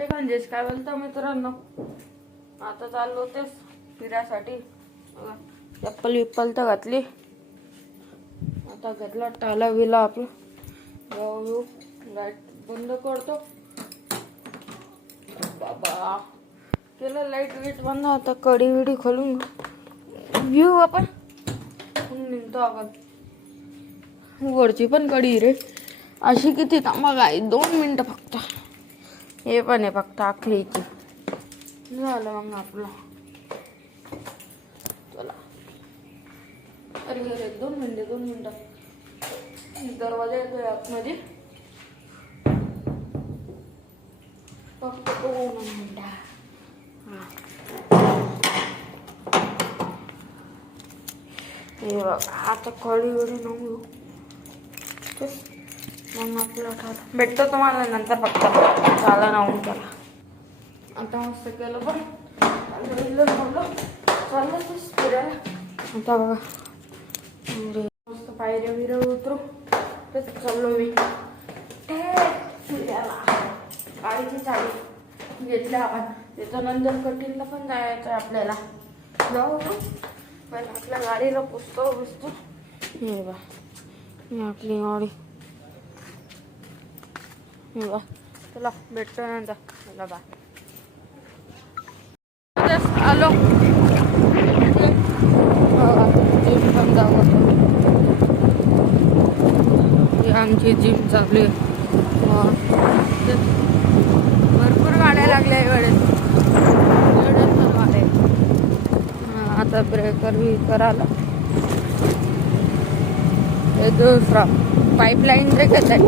जय खानदेश. काय बोलता मित्रांनो, आता चाललो होतेच फिरायसाठी. चप्पल विप्पल तर घातली, आता घेतला टाला विला आपलं. जाऊ लाईट बंद करतो. बाबा केलं लाईट वीट बंद. आता कडी विडी खोलून घेऊ आपण. निघतो आपण. वरची पण कडी रे अशी किती. थांबा काय 2 मिनिटं फक्त. हे पण आहे फक्त आखरीची. झालं मग आपलं. चला. अरे अरे 2 मिनिटं. दरवाजा येतोय आतमध्ये. फक्त 2 मिनिटं. हे बघ आता कळी वडी नव्हू. मग आपलं भेटतो तुम्हाला नंतर. फक्त झाला नाहून त्याला. आता मस्त केलं पण चाललं तेच फिरायला. आता बघा मस्त पायऱ्या बिऱ्या उतरू तेच चाललो मी फिरायला. गाडीची चावी घेतल्या आपण. त्याच्यानंतर कटीनला पण जायचं आहे आपल्याला. जाऊ पण आपल्या गाडीला पुसतो. हे बा ही आपली गाडी. हे बा चला भेटतो नंतर. चला बा आलो. जिम पण जाऊ. आमची जिम चालू आहे. भरपूर गाड्या लागल्या वेळेस. आता ब्रेकर बी करायला. हे दुसरा पाईपलाईन जे घेत आहे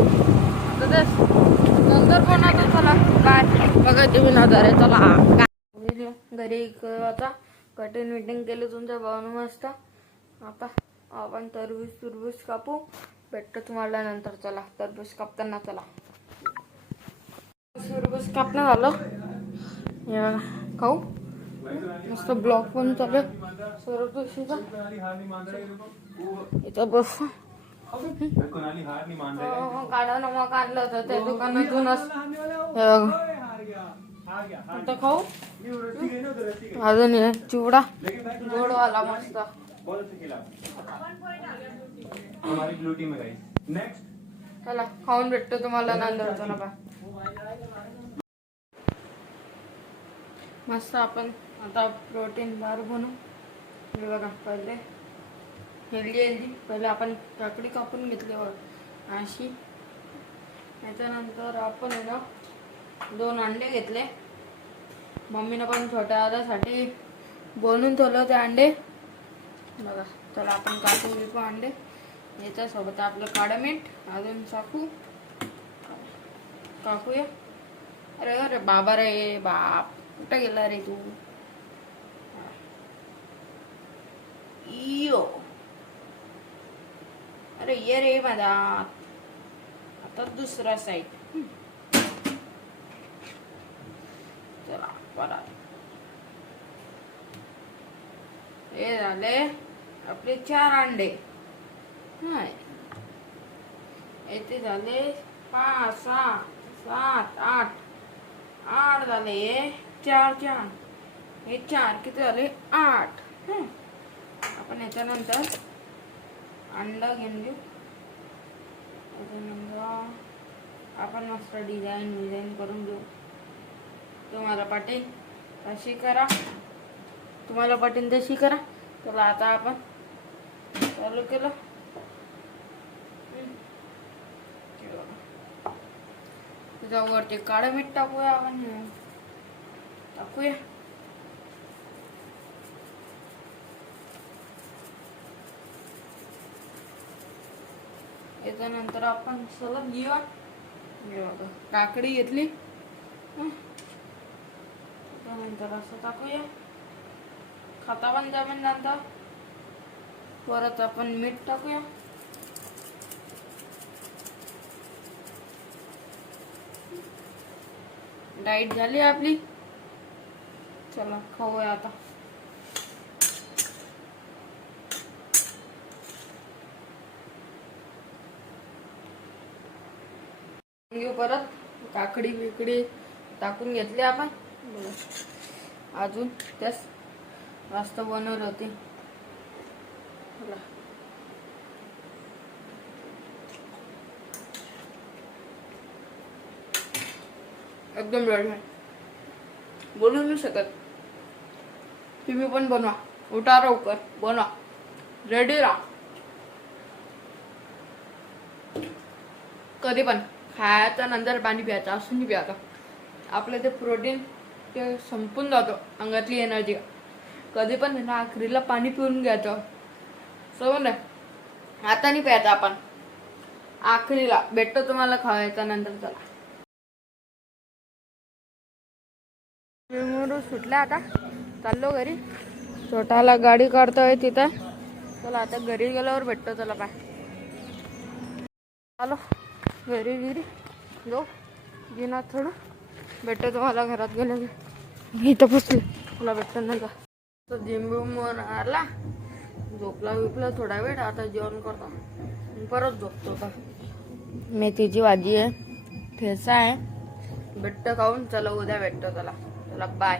नंतर पण. आता चला काय बघा तुम्ही नजर आहे. चला घरी आता कटिंग विटिंग केली तुमच्या भावानं मस्त. आता आपण तरबूज कापू. भेटतो तुम्हाला नंतर. चला तरबूज कापताना. चला तरबूज कापणं झालं. हे बघा खाऊ मस्त. ब्लॉक पण चालू सरबूजीचा. इथं बस गाडा नमक आणलं होतं त्या दुकानातूनच. हे बघा आता खाऊ. अजून हे चिवडा गोडवाला मस्त. चला खाऊन भेटतो तुम्हाला नंतर. चला बा मस्त. आपण आता प्रोटीन बार बनवू. हे बघा पहिले हेल्दी पहिले आपण काकडी कापून घेतली अशी. त्याच्यानंतर आपण आहे ना 2 अंडे घेतले. मम्मीनं पण छोट्या आल्यासाठी बनवून ठेवलं ते अंडे. बघा चला आपण कापू अंडे. याच्यासोबत आपलं काळं मीठ अजून कापूया. अरे अरे बाबा रे बाप कुठं गेला रे तू. इयो अरे ये रे माझा. आता दुसरा साईड. चला परत. हे झाले आपले 4 अंडे. इथे झाले 5 6 7 8 झाले. 4 हे 4 किती झाले 8. आपण याच्यानंतर अंडा घेऊन घेऊ. त्याच्यानंतर आपण मस्त डिझाईन करून घेऊ. तुम्हाला पटेल तशी करा. तुम्हाला पटेल तशी करा. चला आता आपण चालू केलं. त्याच्यावरती काळं मीठ टाकूया आपण. याच्यानंतर आपण सलग घेऊया. काकडी घेतली. त्यानंतर असं टाकूया. खाता पण जमेल नंतर. परत आपण मीठ टाकूया. डाएट झाली आपली. चला खाऊया आता. घेऊ परत काकडी बिकडी टाकून घेतले आपण. अजून त्यास जास्त बनवलं होते. एकदम रेडी आहे, बोलू नाही शकत. तुम्ही पण बनवा, उठा लवकर बनवा, रेडी राहा. कधी पण खायचं नंतर पाणी प्यायचं, असं नाही प्यायचं. आपलं ते प्रोटीन ते संपून जातं, अंगातली एनर्जी. कधी पण ना आखरीला पाणी पिऊन घ्यायचं. समजलं? आता नाही प्यायचं आपण, आखरीला भेटतो तुम्हाला खायचा नंतर. चला सुटला, आता चाललो घरी. छोटाला गाडी काढतोय तिथं. चला आता घरी गेल्यावर भेटतो. चला बाय. चालो घरी जो जिना थोडं भेटतो तुम्हाला घरात गेलं की. इथं बसले, तुला भेटतो ना का. तो जिमवर आला, झोपला बिपला थोडा वेळ. आता जेवण करतो, परत झोपतो. का मेथीची भाजी आहे, ठेचा आहे, भेटतं खाऊन. चला उद्या भेटतो. चला बाय.